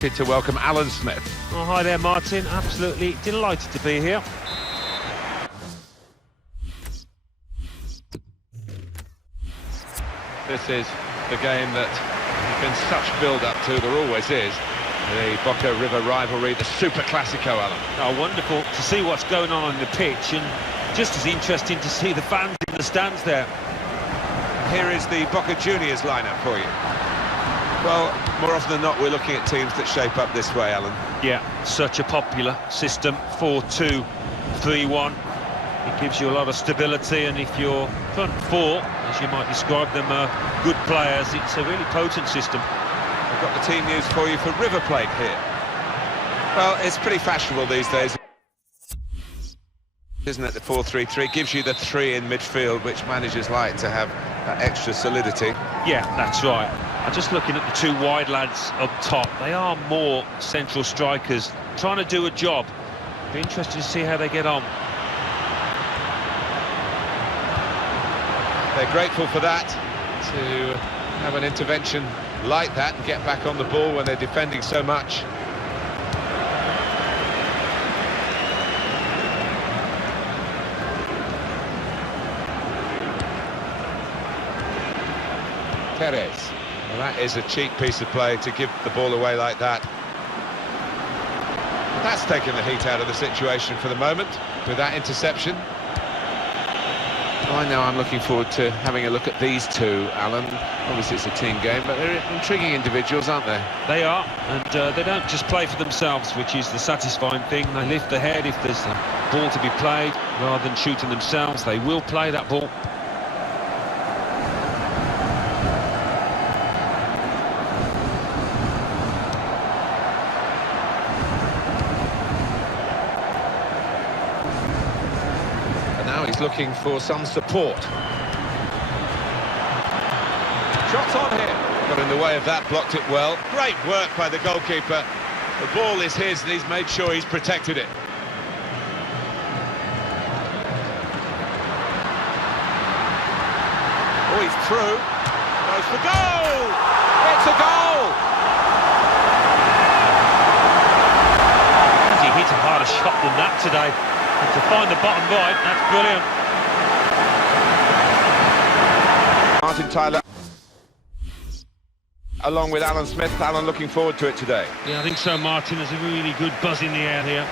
To welcome Alan Smith. Oh, hi there, Martin. Absolutely delighted to be here. This is the game that has been such build-up to, there always is. The Boca River rivalry, the Super Classico, Alan. Oh, wonderful to see what's going on the pitch, and just as interesting to see the fans in the stands there. Here is the Boca Juniors lineup for you. Well, more often than not, we're looking at teams that shape up this way, Alan. Yeah, such a popular system, 4-2-3-1. It gives you a lot of stability, and if your front four, as you might describe them, are good players, it's a really potent system. I've got the team news for you for River Plate here. Well, it's pretty fashionable these days, isn't it? The 4-3-3 gives you the three in midfield, which managers like to have that extra solidity. Yeah, that's right. I'm just looking at the two wide lads up top. They are more central strikers, trying to do a job. Be interested to see how they get on. They're grateful for that, to have an intervention like that and get back on the ball when they're defending so much. Perez. Well, that is a cheap piece of play to give the ball away like that. That's taken the heat out of the situation for the moment with that interception. I know I'm looking forward to having a look at these two, Alan. Obviously it's a team game, but they're intriguing individuals, aren't they? They are, and they don't just play for themselves, which is the satisfying thing. They lift the head if there's a ball to be played. Rather than shooting themselves, they will play that ball. He's looking for some support. Shots on here. Got in the way of that, blocked it well. Great work by the goalkeeper. The ball is his and he's made sure he's protected it. Oh, he's through. Goes for goal! It's a goal! He hit a harder shot than that today. And to find the bottom right, that's brilliant. Martin Tyler, along with Alan Smith. Alan looking forward to it today. Yeah, I think so, Martin. There's a really good buzz in the air here.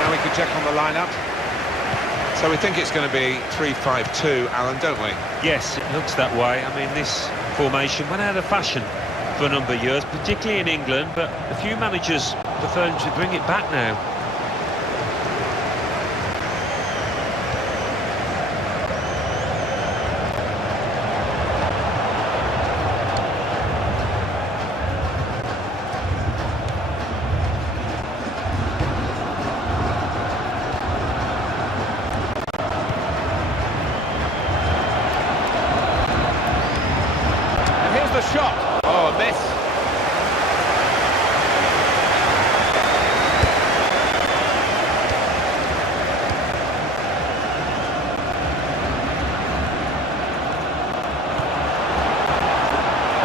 Now we can check on the lineup. So we think it's going to be 3-5-2, Alan, don't we? Yes, it looks that way. I mean, this formation went out of fashion for a number of years, particularly in England, but a few managers prefer to bring it back now. And here's the shot. Oh, a miss.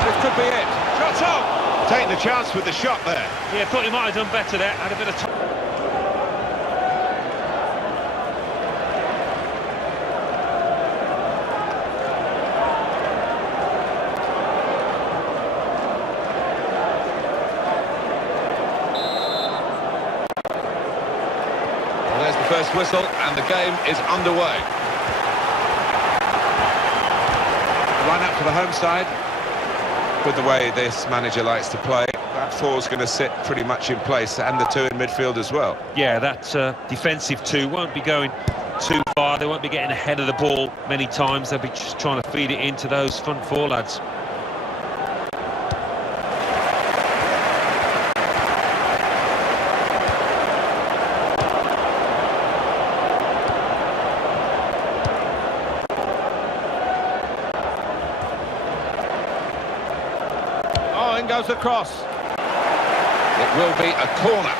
This could be it. Shot on. Taking the chance with the shot there. Yeah, thought he might have done better there. Had a bit of time. There's the first whistle and the game is underway. The line-up for the home side. With the way this manager likes to play, that four's going to sit pretty much in place, and the two in midfield as well. Yeah, that defensive two won't be going too far. They won't be getting ahead of the ball many times. They'll be just trying to feed it into those front four lads. In goes the cross. It will be a corner.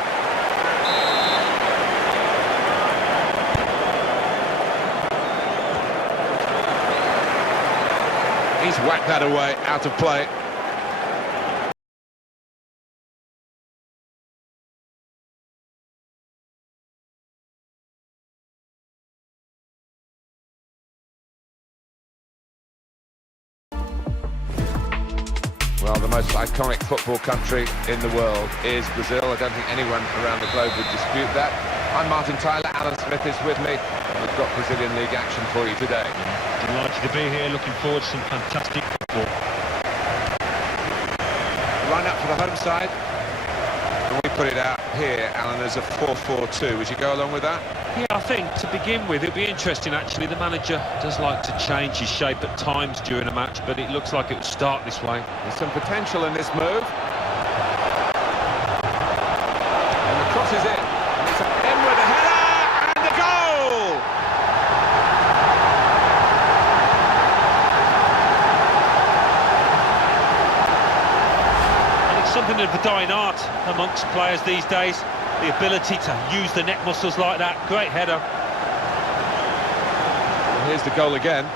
He's whacked that away, out of play. Well, the most iconic football country in the world is Brazil. I don't think anyone around the globe would dispute that. I'm Martin Tyler, Alan Smith is with me. We've got Brazilian League action for you today. Delighted to be here, looking forward to some fantastic football. Line up for the home side. And we put it out here, Alan, as a 4-4-2. Would you go along with that? Yeah, I think to begin with, it'll be interesting actually. The manager does like to change his shape at times during a match, but it looks like it will start this way. There's some potential in this move. And the cross is in. And it's in with a header and a goal! And it's something of a dying art amongst players these days. The ability to use the neck muscles like that. Great header. And here's the goal again.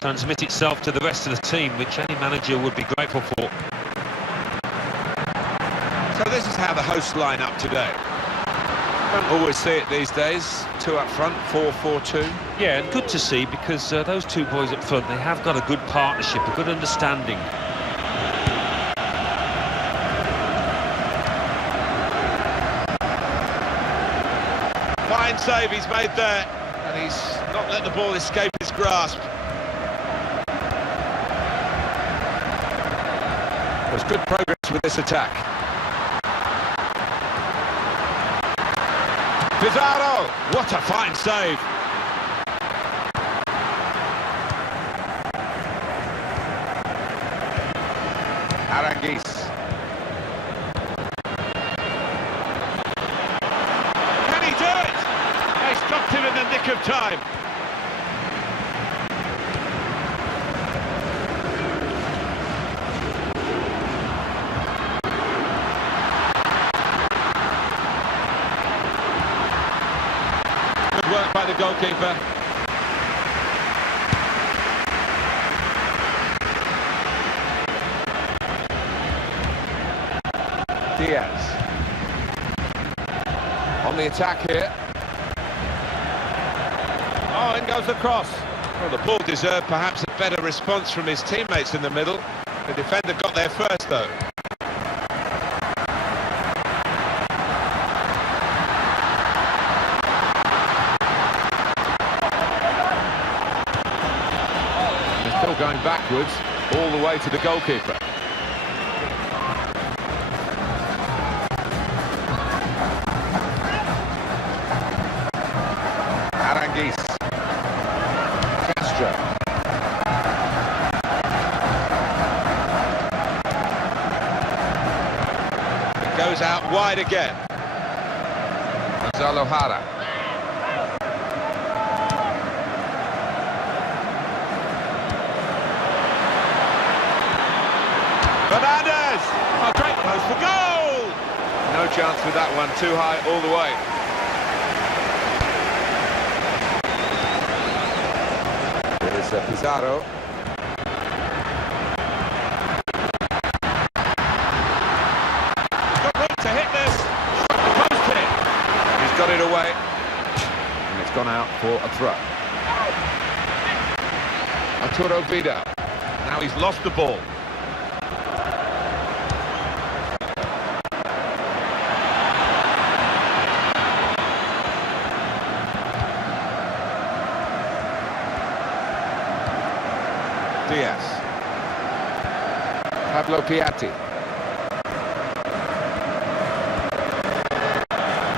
Transmit itself to the rest of the team, which any manager would be grateful for. So this is how the hosts line up today. Don't always see it these days. Two up front, 4-4-2. Yeah, and good to see, because those two boys up front, they have got a good partnership, a good understanding. Fine save he's made there, and he's not let the ball escape his grasp. There's good progress with this attack. Pizarro, what a fine save. Aranguiz. Can he do it? They stopped him in the nick of time. Work by the goalkeeper. Diaz. On the attack here. Oh, in goes the cross. Well, the ball deserved perhaps a better response from his teammates in the middle. The defender got there first, though. Still going backwards, all the way to the goalkeeper. Aranguiz. Castro. It goes out wide again. Gonzalo Jara. Fernandez! A great post for goal! No chance with that one, too high all the way. There's Pizarro. Got room to hit this. Shot the post hit. He's got it away. And it's gone out for a throw. Arturo Vidal. Now he's lost the ball. Diaz. Pablo Piatti.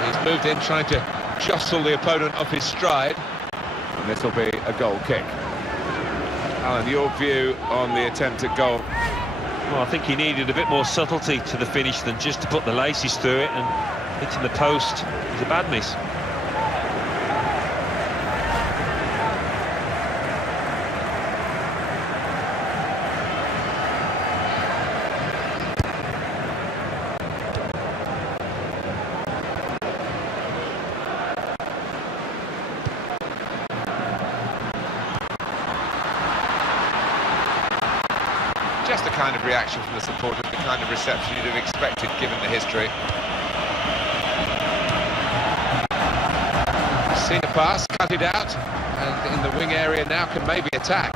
He's moved in trying to jostle the opponent off his stride. And this will be a goal kick. Alan, your view on the attempt at goal? Well, I think he needed a bit more subtlety to the finish than just to put the laces through it, and hitting the post is a bad miss. kind of reaction from the supporters, the kind of reception you'd have expected given the history. Seen a pass, cut it out, and in the wing area now can maybe attack.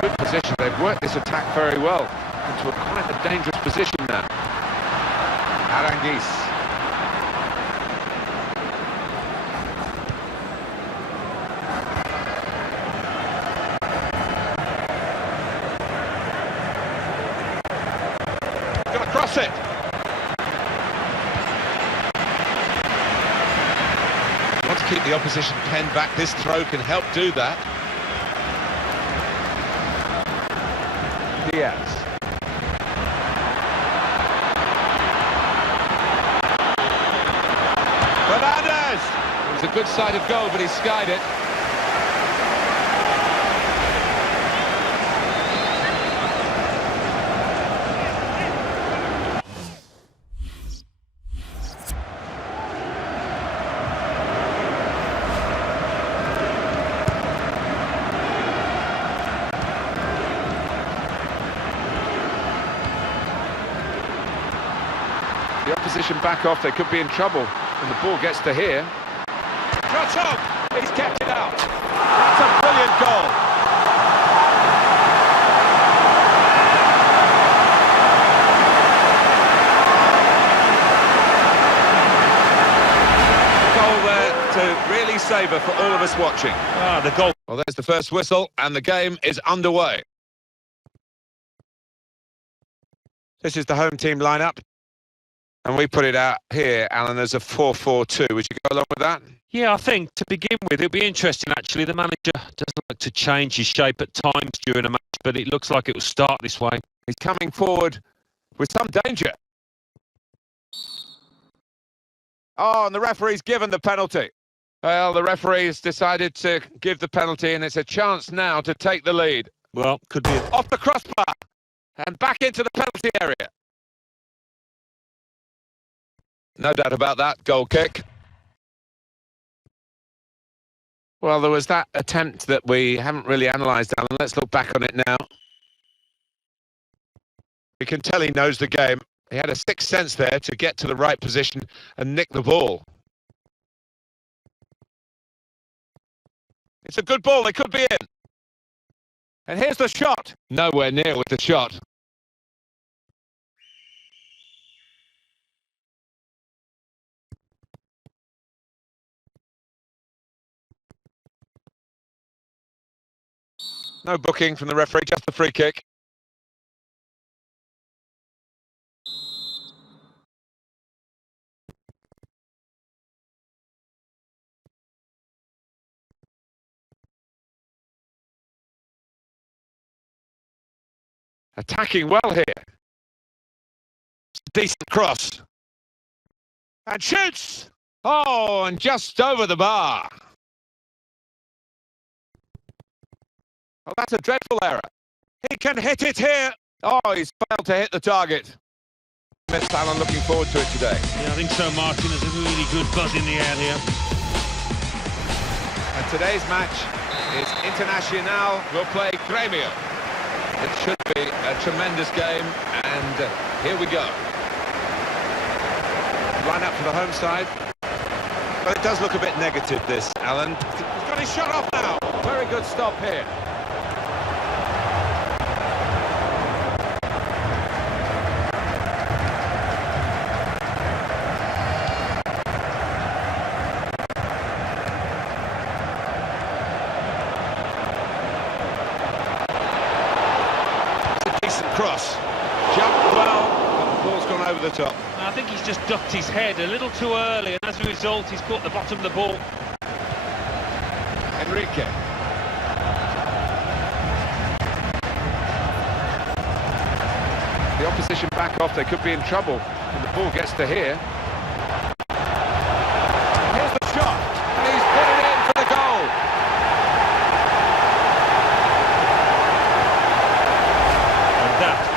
Good position, they've worked this attack very well into quite a dangerous position now. Aranguiz. Gonna cross it. Want to keep the opposition penned back. This throw can help do that. Diaz. Fernandez! It was a good sight of goal, but he skied it. The opposition back off, they could be in trouble, and the ball gets to here. Trotton! He's kept it out. That's a brilliant goal. Goal there to really savour for all of us watching. The goal. Well, there's the first whistle, and the game is underway. This is the home team lineup. And we put it out here, Alan, as a 4-4-2. Would you go along with that? Yeah, I think to begin with, it'll be interesting, actually. The manager doesn't like to change his shape at times during a match, but it looks like it will start this way. He's coming forward with some danger. Oh, and the referee's given the penalty. Well, the referee's decided to give the penalty, and it's a chance now to take the lead. Well, could be... Off the crossbar, and back into the penalty area. No doubt about that, goal kick. Well, there was that attempt that we haven't really analysed, Alan. Let's look back on it now. We can tell he knows the game. He had a sixth sense there to get to the right position and nick the ball. It's a good ball, they could be in. And here's the shot. Nowhere near with the shot. No booking from the referee, just the free kick. Attacking well here. It's a decent cross. And shoots! Oh, and just over the bar. Oh, that's a dreadful error. He can hit it here. Oh, he's failed to hit the target. Miss Alan, looking forward to it today. Yeah, I think so, Martin. There's a really good buzz in the air here. And today's match is Internacional will play Grêmio. It should be a tremendous game, and here we go. Line up for the home side. But it does look a bit negative, this, Alan. He's got his shot off now. Very good stop here. Cross. Jumped well, but the ball's gone over the top. I think he's just ducked his head a little too early, and as a result, he's caught the bottom of the ball. Enrique. The opposition back off, they could be in trouble, and the ball gets to here. Here's the shot, and he's put it in for the goal.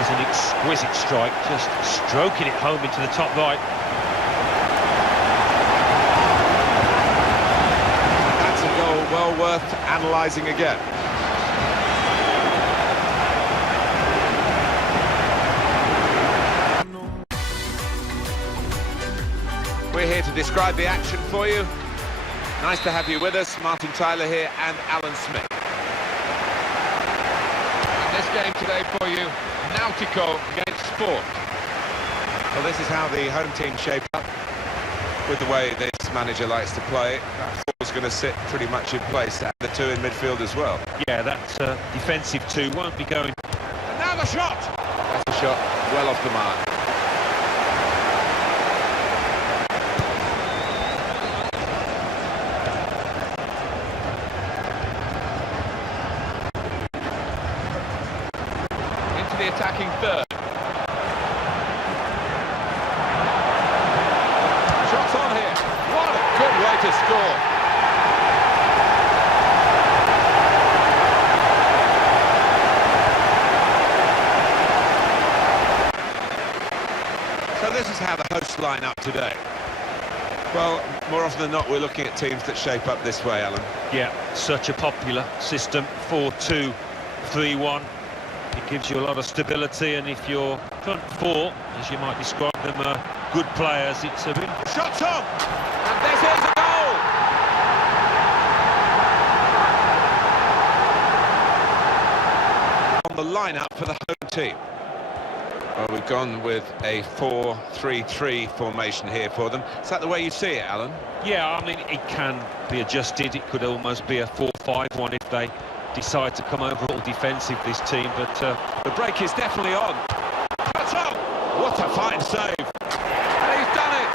Is an exquisite strike, just stroking it home into the top right. That's a goal well worth Analysing again. We're here to describe the action for you. Nice to have you with us. Martin Tyler here and Alan Smith. In this game today for you, Nautico against Sport. Well, this is how the home team shape up. With the way this manager likes to play, that four's going to sit pretty much in place. And the two in midfield as well. Yeah, that defensive two won't be going. And now the shot! That's a shot well off the mark. Into the attacking third. Shots on here. What a good way to score. So this is how the hosts line up today. Well, more often than not, we're looking at teams that shape up this way, Alan. Yeah, such a popular system, 4-2-3-1. It gives you a lot of stability, and if your front four, as you might describe them, are good players, it's a really... Shots on! And this is a goal! On the lineup for the home team. Well, we've gone with a 4-3-3 formation here for them. Is that the way you see it, Alan? Yeah, I mean, it can be adjusted. It could almost be a 4-5-1 if they decide to come over all defensive, this team, but the break is definitely on. Shots on! What a fine save! And he's done it!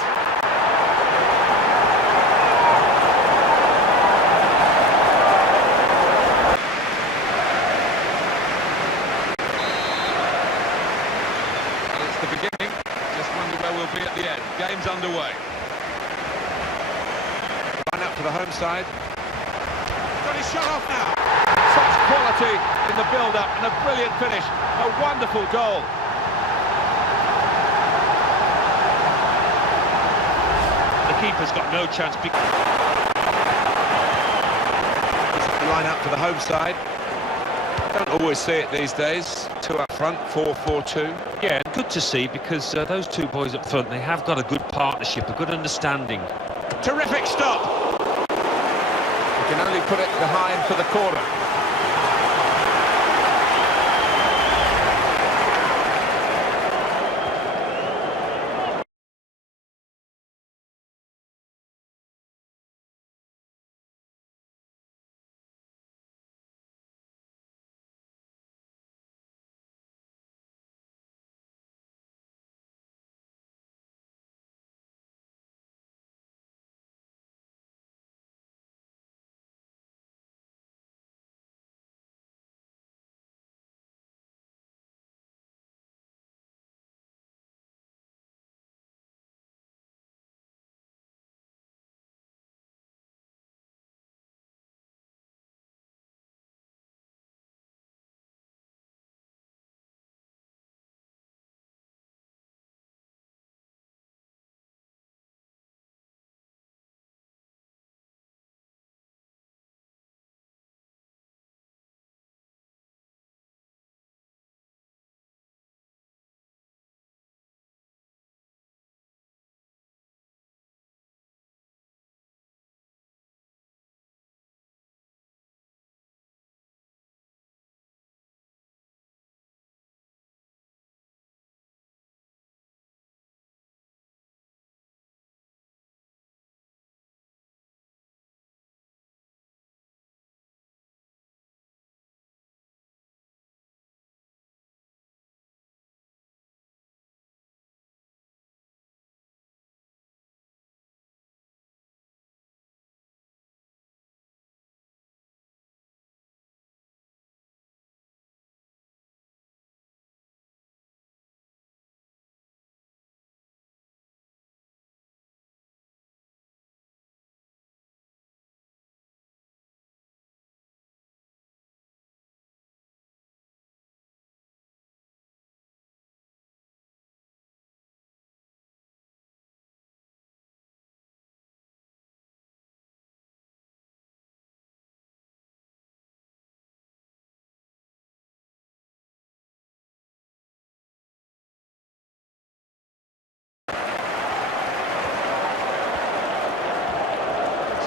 Well, it's the beginning. Just wonder where we'll be at the end. Game's underway. Line up for the home side. Got his shot off now. Such quality in the build-up and a brilliant finish. A wonderful goal. the keeper's got no chance. Line up for the home side. Don't always see it these days. Two up front, 4-4-2. Yeah, good to see, because those two boys up front, they have got a good partnership, a good understanding. Terrific stop. You can only put it behind for the corner.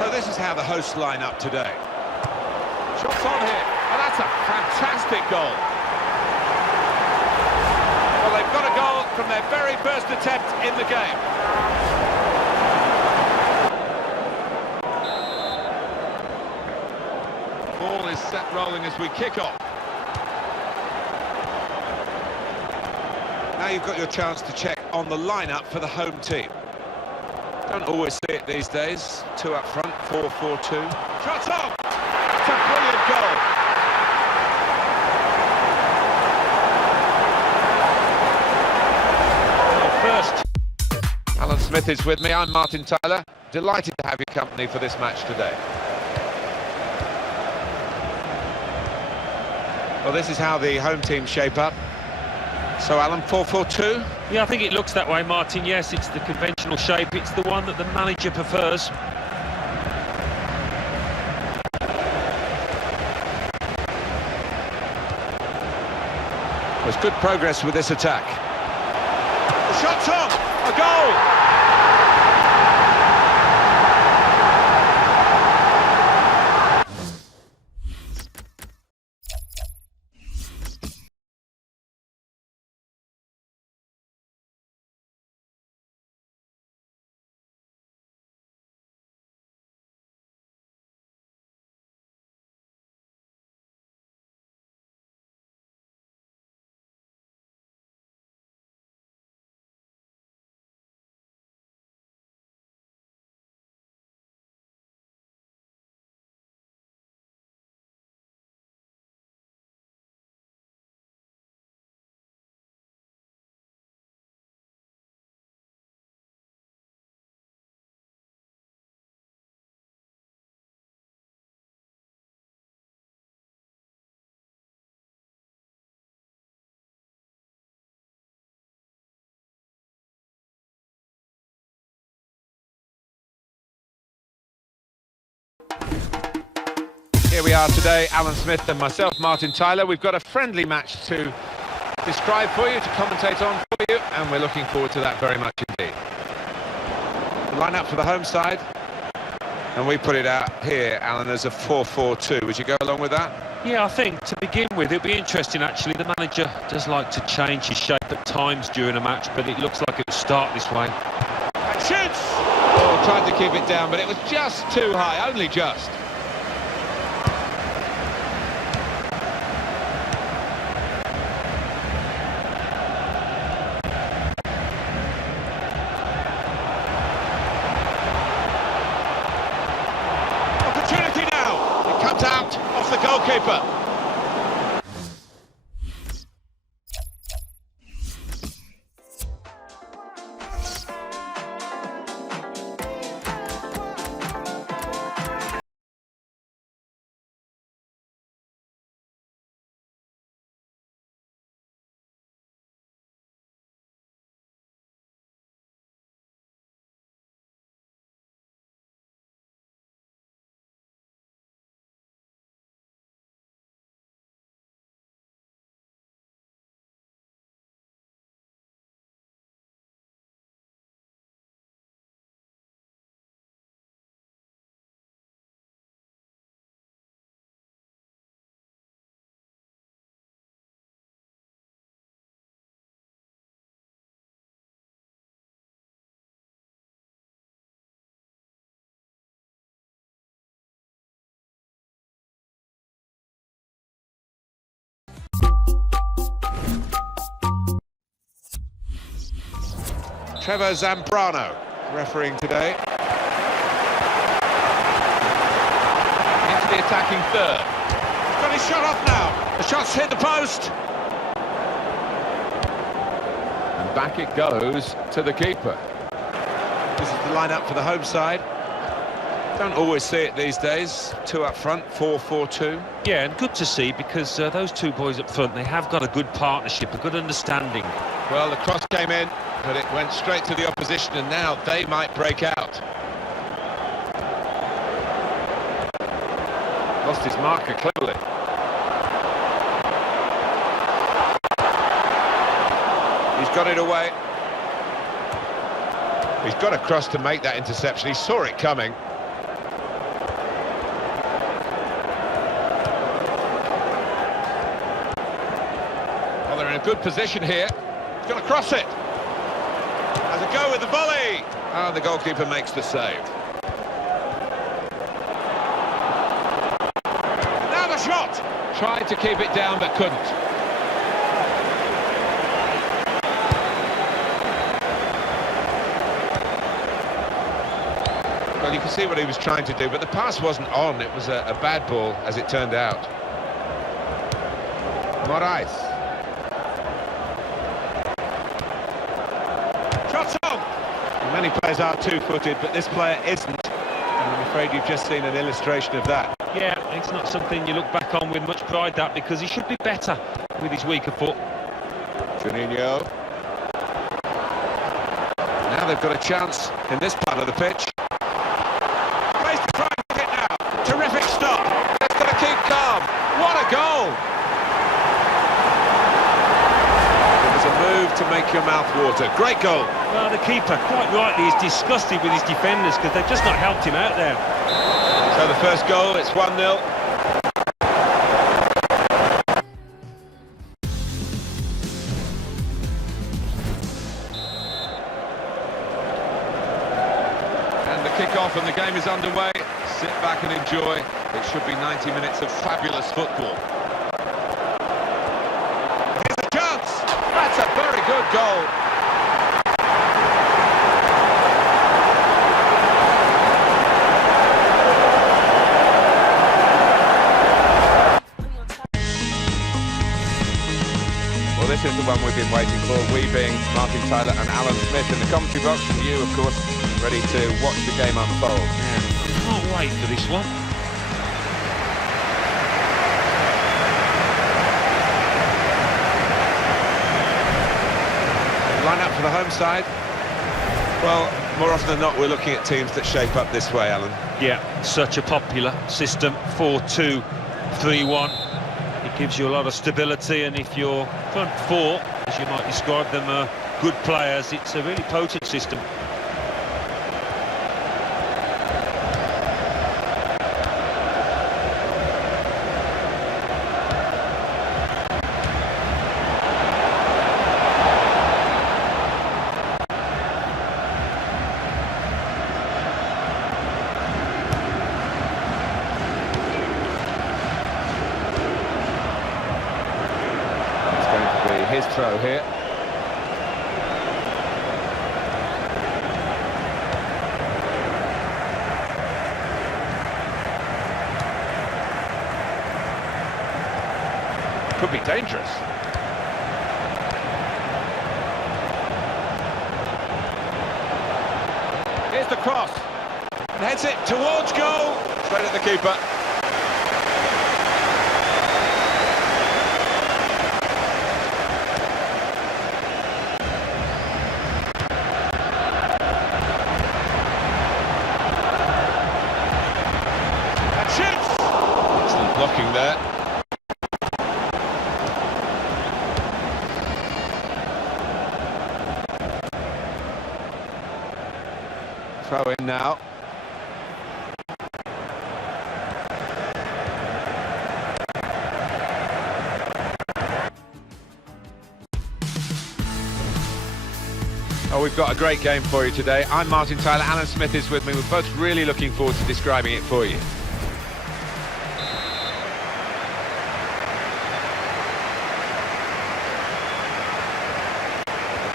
So this is how the hosts line up today. Shots on here. Oh, that's a fantastic goal. Well, they've got a goal from their very first attempt in the game. Ball is set rolling as we kick off. Now you've got your chance to check on the lineup for the home team. Don't always see it these days. Two up front, 4-4-2. Shots on! It's a brilliant goal. First. Alan Smith is with me. I'm Martin Tyler. Delighted to have your company for this match today. Well, this is how the home team shape up. So, Alan, 4-4-2? Yeah, I think it looks that way, Martin. Yes, it's the conventional shape. It's the one that the manager prefers. There's good progress with this attack. The shot's on! A goal! Here we are today, Alan Smith and myself, Martin Tyler. We've got a friendly match to describe for you, to commentate on for you, and we're looking forward to that very much indeed. The line-up for the home side, and we put it out here, Alan, as a 4-4-2. Would you go along with that? Yeah, I think to begin with, it'll be interesting actually. The manager does like to change his shape at times during a match, but it looks like it'll start this way. And shoots! Oh, tried to keep it down, but it was just too high, only just. Opportunity now! It comes out off the goalkeeper. Trevor Zambrano refereeing today. Into the attacking third. Got his shot off now. The shot's hit the post. And back it goes to the keeper. This is the lineup for the home side. Don't always see it these days. Two up front, 4-4-2. Yeah, and good to see because those two boys up front, they have got a good partnership, a good understanding. Well, the cross came in, but it went straight to the opposition, and now they might break out. Lost his marker clearly. He's got it away. He's got across to make that interception. He saw it coming. a good position here. He's going to cross it. Has a go with the volley. And the goalkeeper makes the save. Now the shot. Tried to keep it down but couldn't. Well, you can see what he was trying to do, but the pass wasn't on. It was a bad ball, as it turned out. Moraes. Shot on! Many players are two-footed, but this player isn't. And I'm afraid you've just seen an illustration of that. Yeah, it's not something you look back on with much pride, that, because he should be better with his weaker foot. Juninho. Now they've got a chance in this part of the pitch. Place to try and get now. Terrific stop. They've got to keep calm. What a goal! It was a move to make your mouth water. Great goal. Well, the keeper, quite rightly, is disgusted with his defenders because they've just not helped him out there. So the first goal, it's 1-0. And the kick-off and the game is underway. Sit back and enjoy. It should be 90 minutes of fabulous football. Here's a chance! That's a very good goal. Well, this is the one we've been waiting for, we being Martin Tyler and Alan Smith in the commentary box, and you, of course, ready to watch the game unfold. Yeah, can't wait for this one. Line up for the home side. Well, more often than not, we're looking at teams that shape up this way, Alan. Yeah, such a popular system, 4-2-3-1. It gives you a lot of stability, and if your front four, as you might describe them, are good players, it's a really potent system. His throw here. Could be dangerous. Here's the cross. And heads it towards goal. Straight at the keeper. Excellent blocking there. Throw in now. Oh, we've got a great game for you today. I'm Martin Tyler, Alan Smith is with me. We're both really looking forward to describing it for you.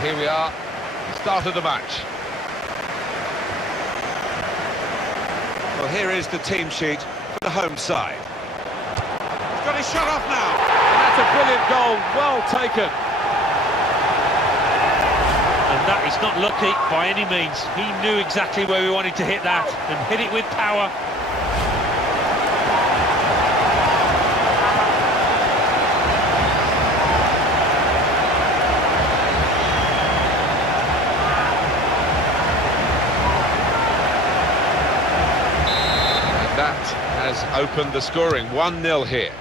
Here we are, start of the match. Well, here is the team sheet for the home side. He's got his shot off now. And that's a brilliant goal, well taken. And that is not lucky by any means. He knew exactly where we wanted to hit that and hit it with power. That has opened the scoring, 1-0 here.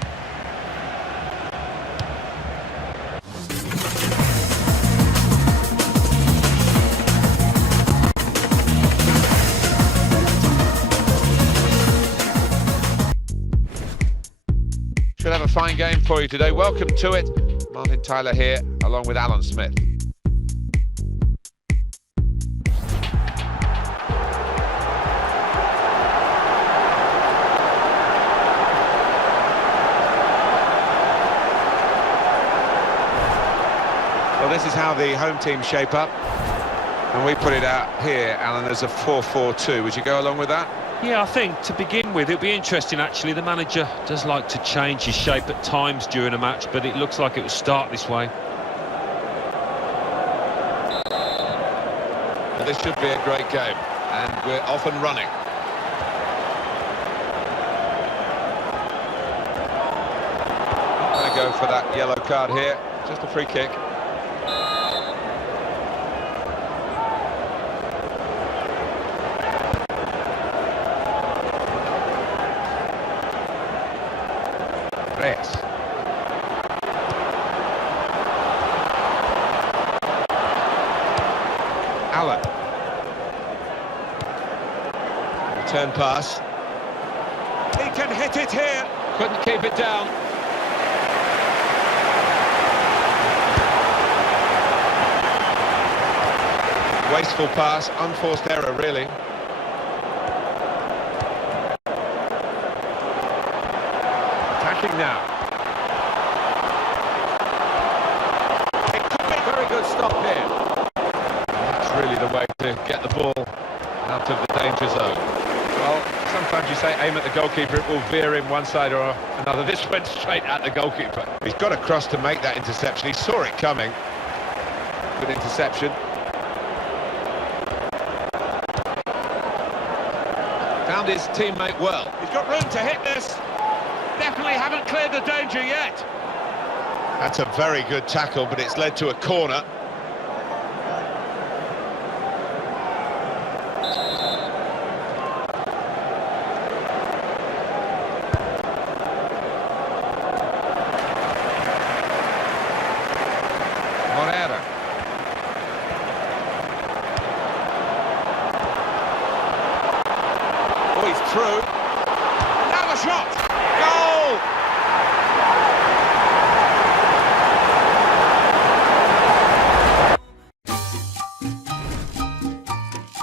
Should have a fine game for you today. Welcome to it. Martin Tyler here, along with Alan Smith. Well, this is how the home team shape up. And we put it out here, Alan, as a 4-4-2. Would you go along with that? Yeah, I think to begin with, it'll be interesting actually. The manager does like to change his shape at times during a match, but it looks like it will start this way. Well, this should be a great game, and we're off and running. Gonna go for that yellow card here, just a free kick. Reyes. Allen. Return pass. He can hit it here. Couldn't keep it down. Wasteful pass, unforced error really. Attacking now. It could be a very good stop here. That's really the way to get the ball out of the danger zone. Well, sometimes you say aim at the goalkeeper, it will veer in one side or another. This went straight at the goalkeeper. He's got across to make that interception. He saw it coming. Good interception. Found his teammate well. He's got room to hit this. Definitely haven't cleared the danger yet. That's a very good tackle, but it's led to a corner. Morera. Oh, he's through. Now the shot! Goal!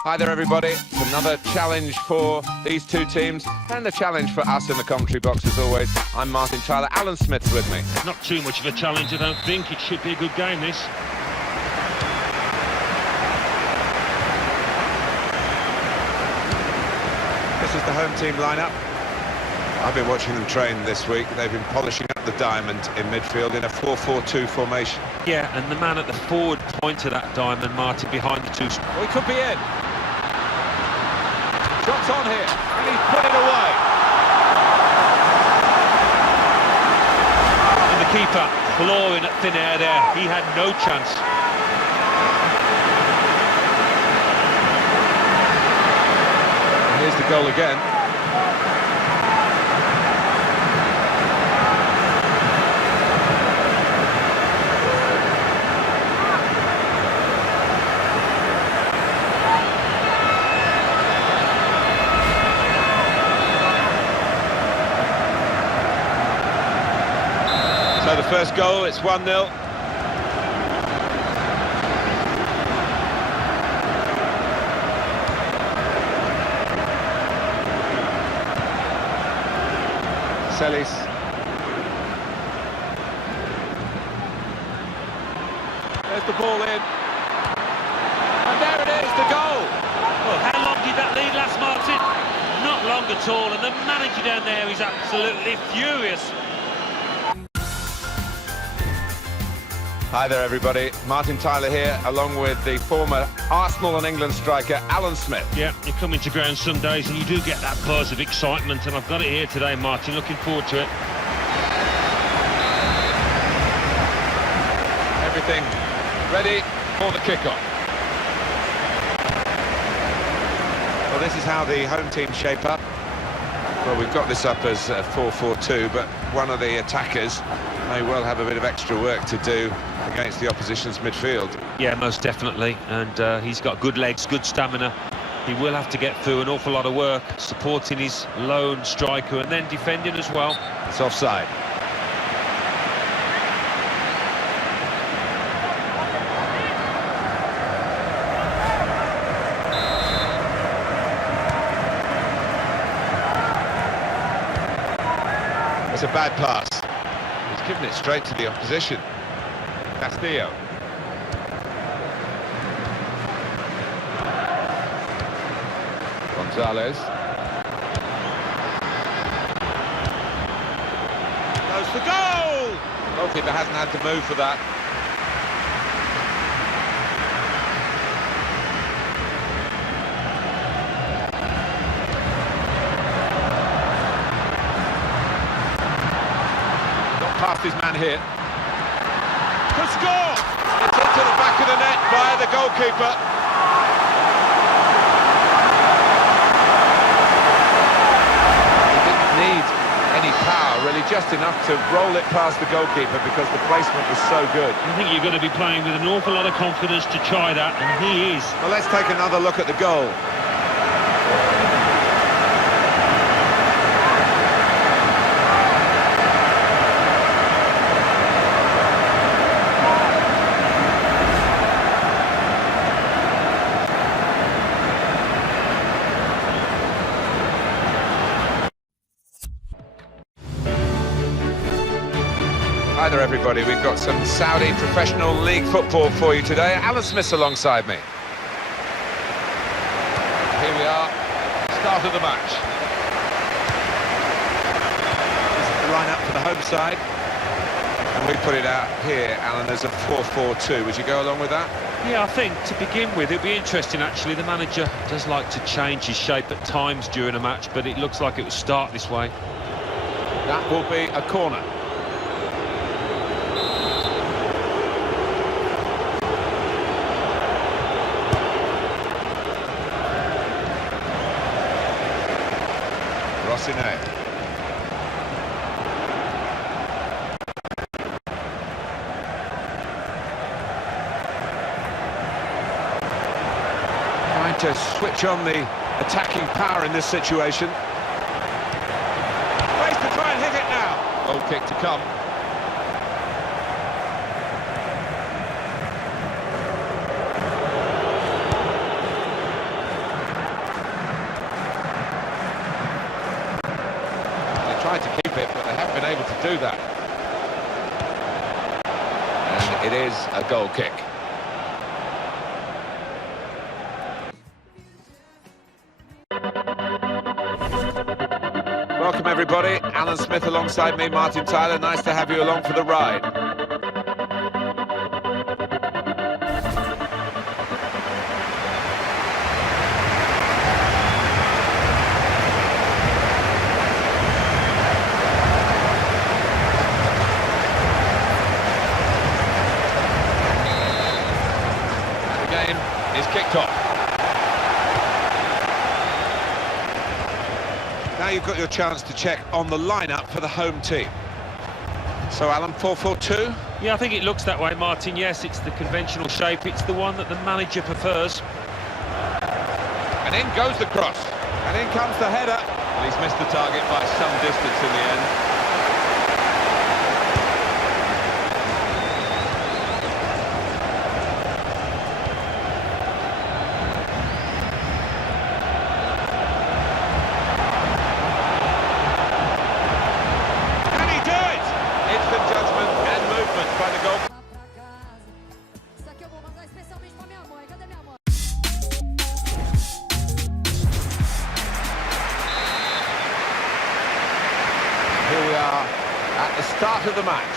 Hi there, everybody. It's another challenge for these two teams and a challenge for us in the commentary box as always. I'm Martin Tyler. Alan Smith's with me. Not too much of a challenge, I don't think. It should be a good game, this. This is the home team lineup. I've been watching them train this week. They've been polishing up the diamond in midfield in a 4-4-2 formation. Yeah, and the man at the forward point of that diamond, Martin, behind the two. Well, he could be in. Shots on here, and he's put it away. And the keeper clawing at thin air there. He had no chance. And here's the goal again. So the first goal, it's 1-0. Celis. There's the ball in. And there it is, the goal. Well, how long did that lead last, Martin? Not long at all, and the manager down there is absolutely furious. Hi there, everybody. Martin Tyler here, along with the former Arsenal and England striker, Alan Smith. Yeah, you come into ground some days and you do get that buzz of excitement, and I've got it here today, Martin. Looking forward to it. Everything ready for the kickoff. Well, this is how the home team shape up. Well, we've got this up as a 4-4-2, but one of the attackers may well have a bit of extra work to do against the opposition's midfield. Yeah, most definitely, and he's got good legs, good stamina. He will have to get through an awful lot of work, supporting his lone striker and then defending as well. It's offside. That's a bad pass. He's given it straight to the opposition. Castillo. Gonzalez. Goes for goal! Goalkeeper hasn't had to move for that. Got past his man here. Could score! It's into the back of the net by the goalkeeper. Need any power, really, just enough to roll it past the goalkeeper because the placement was so good. I think you're going to be playing with an awful lot of confidence to try that, and he is. Well, let's take another look at the goal. Hi there everybody, we've got some Saudi Professional League football for you today. Alan Smith's alongside me. Here we are, start of the match. This is the line-up for the home side. And we put it out here, Alan, as a 4-4-2. Would you go along with that? Yeah, I think to begin with, it'll be interesting actually. The manager does like to change his shape at times during a match, but it looks like it will start this way. That will be a corner. Rossine. Trying to switch on the attacking power in this situation. Ways to try and hit it now. Goal kick to come. Tried to keep it, but they haven't been able to do that. And it is a goal kick. Welcome everybody, Alan Smith alongside me, Martin Tyler. Nice to have you along for the ride. Is kicked off. Now you've got your chance to check on the lineup for the home team. So Alan, 4-4-2? Yeah, I think it looks that way, Martin. Yes, it's the conventional shape. It's the one that the manager prefers. And in goes the cross. And in comes the header. Well, he's missed the target by some distance in the end. Here we are at the start of the match.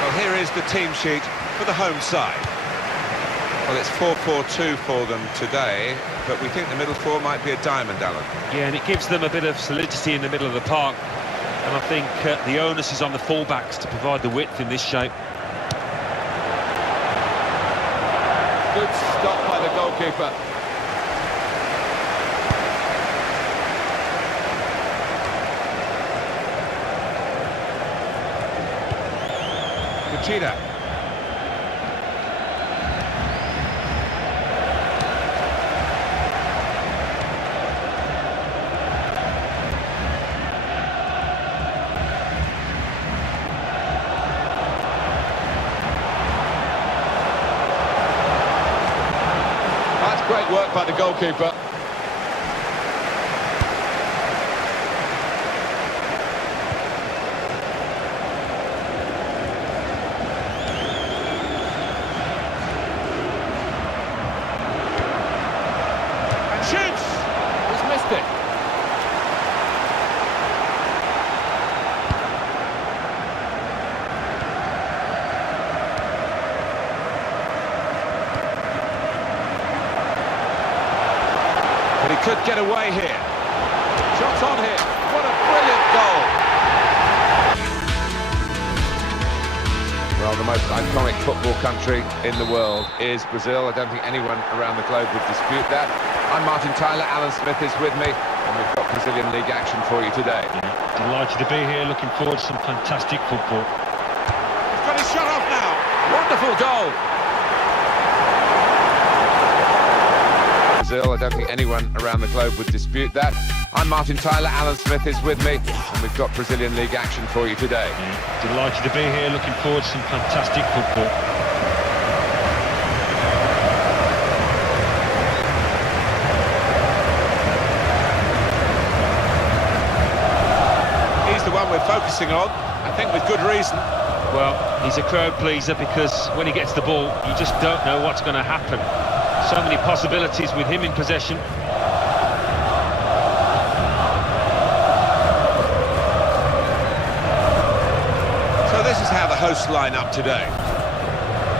Well, here is the team sheet for the home side. Well, it's 4-4-2 for them today, but we think the middle four might be a diamond, Alan. Yeah, and it gives them a bit of solidity in the middle of the park. And I think the onus is on the fullbacks to provide the width in this shape. Good stop by the goalkeeper. Cheetah. That's great work by the goalkeeper. could get away here. Shots on here. What a brilliant goal. Well, the most iconic football country in the world is Brazil. I don't think anyone around the globe would dispute that. I'm Martin Tyler, Alan Smith is with me, and we've got Brazilian League action for you today. Yeah, delighted to be here, looking forward to some fantastic football. He's got his shot off now. Wonderful goal. Brazil, I don't think anyone around the globe would dispute that. I'm Martin Tyler, Alan Smith is with me, and we've got Brazilian League action for you today. Yeah, delighted to be here, looking forward to some fantastic football. He's the one we're focusing on, I think with good reason. Well, he's a crowd pleaser because when he gets the ball, you just don't know what's going to happen. So many possibilities with him in possession. So this is how the hosts line up today.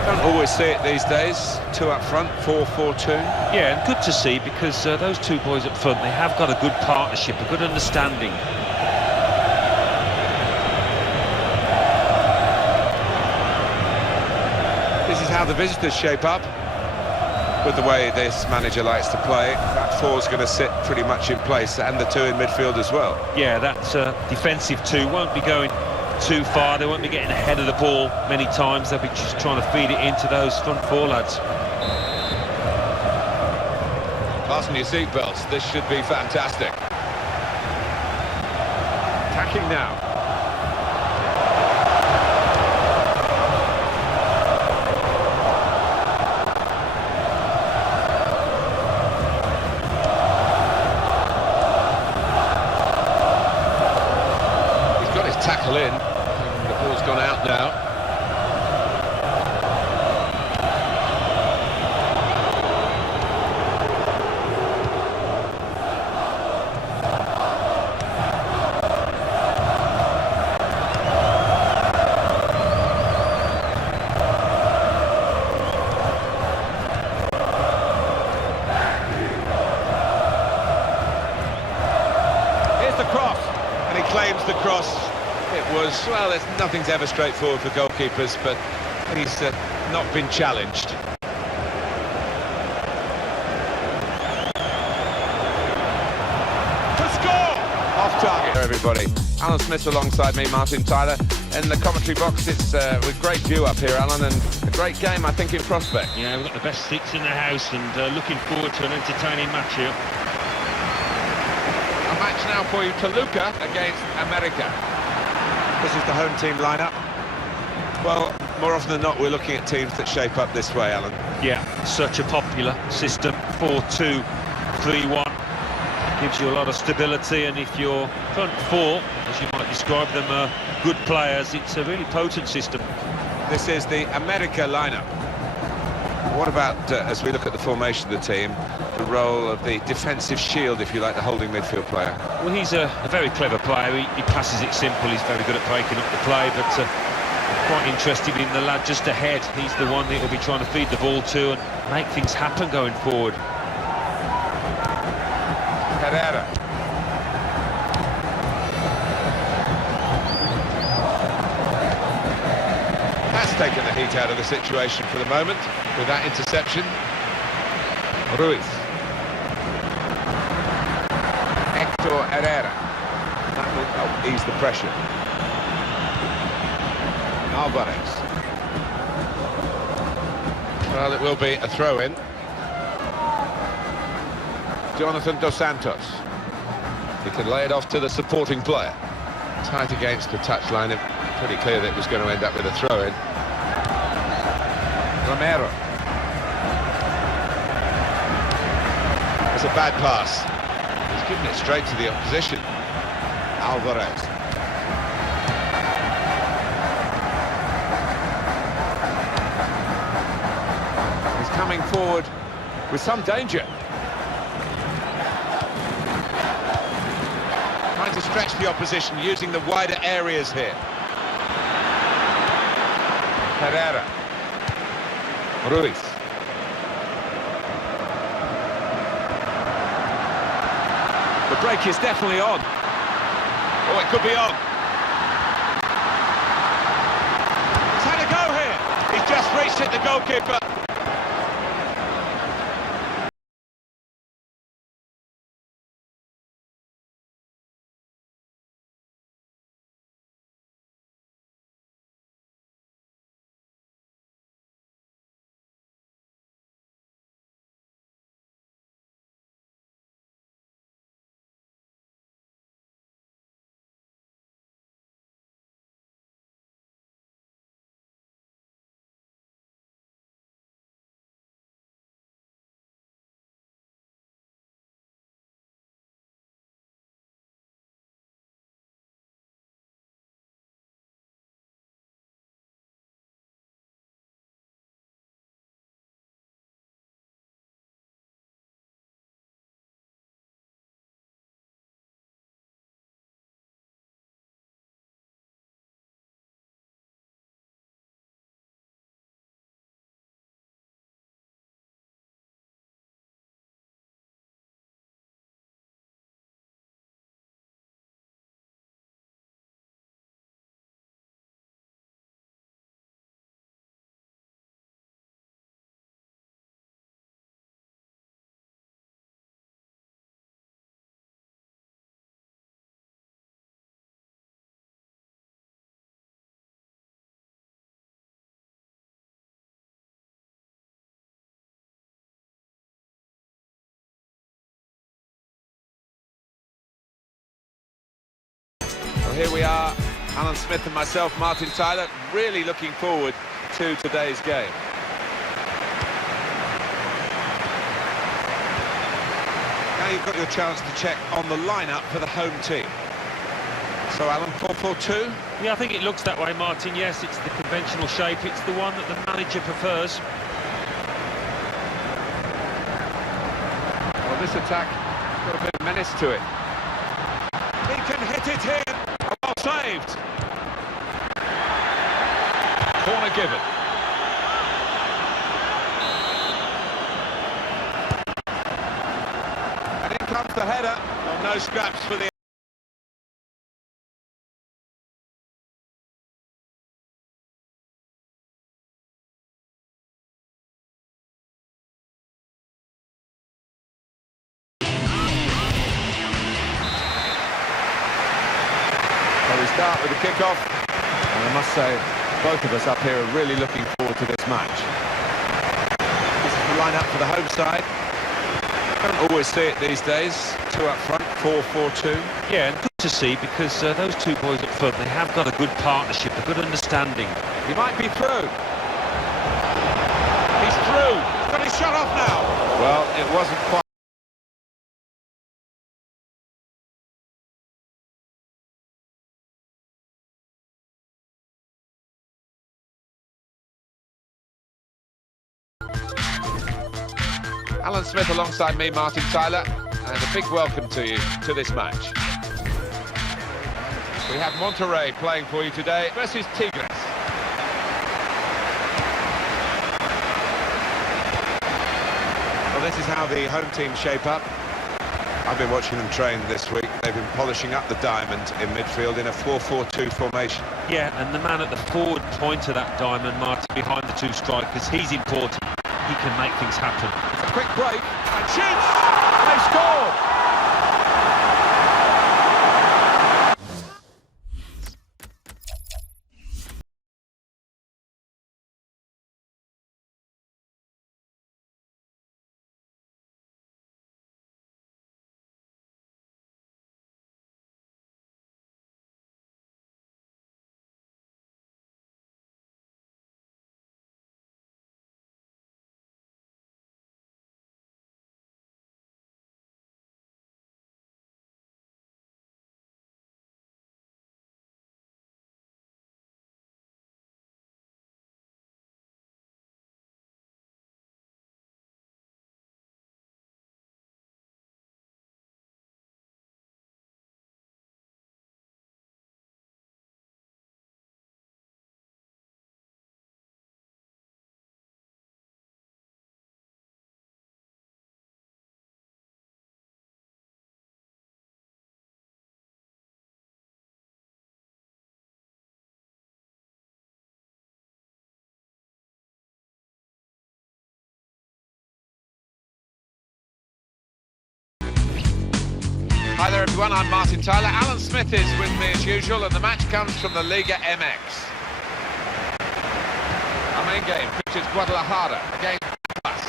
Don't always see it these days. Two up front, 4-4-2. Yeah, and good to see because those two boys up front, they have got a good partnership, a good understanding. This is how the visitors shape up. With the way this manager likes to play, that four's going to sit pretty much in place, and the two in midfield as well. Yeah, that defensive two won't be going too far. They won't be getting ahead of the ball many times. They'll be just trying to feed it into those front four lads. Fasten your seatbelts. This should be fantastic. Attacking now. Tackle in, and the ball's gone out now. Here's the cross, and he claims the cross. It was, well, nothing's ever straightforward for goalkeepers, but he's not been challenged. To score! Off target, everybody. Alan Smith alongside me, Martin Tyler. In the commentary box, it's with great view up here, Alan, and a great game, I think, in prospect. Yeah, we've got the best seats in the house, and looking forward to an entertaining match here. A match now for you, Toluca against America. This is the home team lineup. Well, more often than not, we're looking at teams that shape up this way, Alan. Yeah, such a popular system, 4-2-3-1. Gives you a lot of stability, and if your front four, as you might describe them, are good players, it's a really potent system. This is the America lineup. What about, as we look at the formation of the team, the role of the defensive shield, if you like, the holding midfield player? Well, he's a very clever player. He passes it simple. He's very good at breaking up the play, but quite interested in the lad just ahead. He's the one that will be trying to feed the ball to and make things happen going forward. Herrera. Has taken the heat out of the situation for the moment with that interception. Ruiz. Hector Herrera. That will help ease the pressure. Alvarez. Well, it will be a throw-in. Jonathan Dos Santos. He can lay it off to the supporting player. Tight against the touchline. Pretty clear that it was going to end up with a throw-in. Romero. It's a bad pass. He's given it straight to the opposition. Alvarez. He's coming forward with some danger. Trying to stretch the opposition using the wider areas here. Herrera. Ruiz. break is definitely on. Oh, it could be on. He's had a go here. He's just reached it, the goalkeeper. Well, here we are, Alan Smith and myself, Martin Tyler, really looking forward to today's game. Now you've got your chance to check on the lineup for the home team. So, Alan, 4-4-2? Yeah, I think it looks that way, Martin. Yes, it's the conventional shape. It's the one that the manager prefers. Well, this attack got a bit of menace to it. He can hit it in. Well saved. Corner given. And in comes the header. Well, no scraps for the... So we start with the kick-off, and I must say, both of us up here are really looking forward to this match. This is the lineup for the home side. Don't always see it these days. Two up front, 4-4-2. Yeah, and good to see because those two boys up front, they have got a good partnership, a good understanding. He might be through. He's through. He's got his shot off now. Well, it wasn't quite... Alan Smith alongside me, Martin Tyler, and a big welcome to you to this match. We have Monterrey playing for you today versus Tigres. Well, this is how the home team shape up. I've been watching them train this week. They've been polishing up the diamond in midfield in a 4-4-2 formation. Yeah, and the man at the forward point of that diamond, Martin, behind the two strikers, he's important. He can make things happen. A quick break and shoots! They score! Hi there everyone, I'm Martin Tyler. Alan Smith is with me as usual, and the match comes from the Liga MX. Our main game features Guadalajara against us.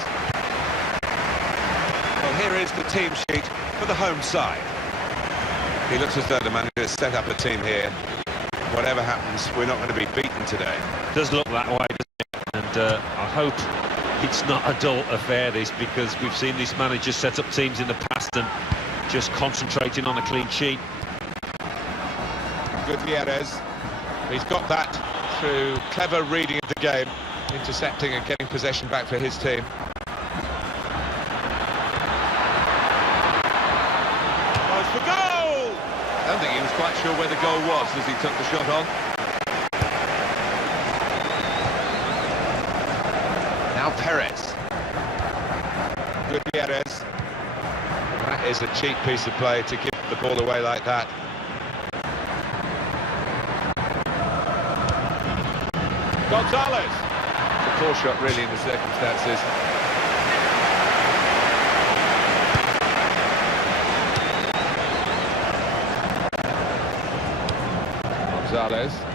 Well, here is the team sheet for the home side. He looks as though the manager has set up a team here. Whatever happens, we're not going to be beaten today. Does look that way, doesn't it? And I hope it's not a dull affair, this, because we've seen this manager set up teams in the past and just concentrating on a clean sheet. Gutierrez, he's got that through clever reading of the game, Intercepting and getting possession back for his team. goes for goal! I don't think he was quite sure where the goal was as he took the shot on. Now Perez. Gutierrez. That is a cheap piece of play to give the ball away like that. Gonzalez. It's a poor shot really in the circumstances. Gonzalez.